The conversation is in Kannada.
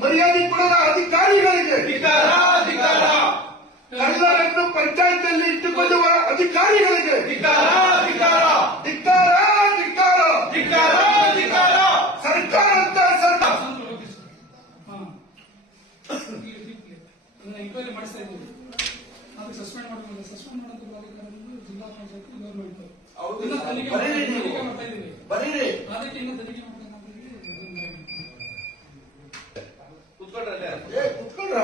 ಮರ್ಯಾದೆ ಕೊಡದ ಅಧಿಕಾರಿಗಳಿಗೆ, ಕಳ್ಳರನ್ನು ಪಂಚಾಯತ್ನಲ್ಲಿ ಇಟ್ಟುಕೊಳ್ಳುವ ಅಧಿಕಾರಿಗಳಿಗೆ ಸರ್ಕಾರ ಅಂತ ಎಂಕ್ವೈರಿ ಮಾಡಿಸ್ತಾ ಇದ್ದೀವಿ. ಅದಕ್ಕೆ ಸಸ್ಪೆಂಡ್ ಮಾಡಬೇಕು. ಸಸ್ಪೆಂಡ್ ಮಾಡೋದು ಜಿಲ್ಲಾ ಪಂಚಾಯತ್ ಗೌರ್ಮೆಂಟ್ ತನಿಖೆ ಮಾಡ್ತಾ ಇದ್ದೀವಿ. ಅದಕ್ಕೆ ಇನ್ನು ತನಿಖೆ ಮಾಡ್ತಾ ಕುತ್ಕೊಂಡ್ರ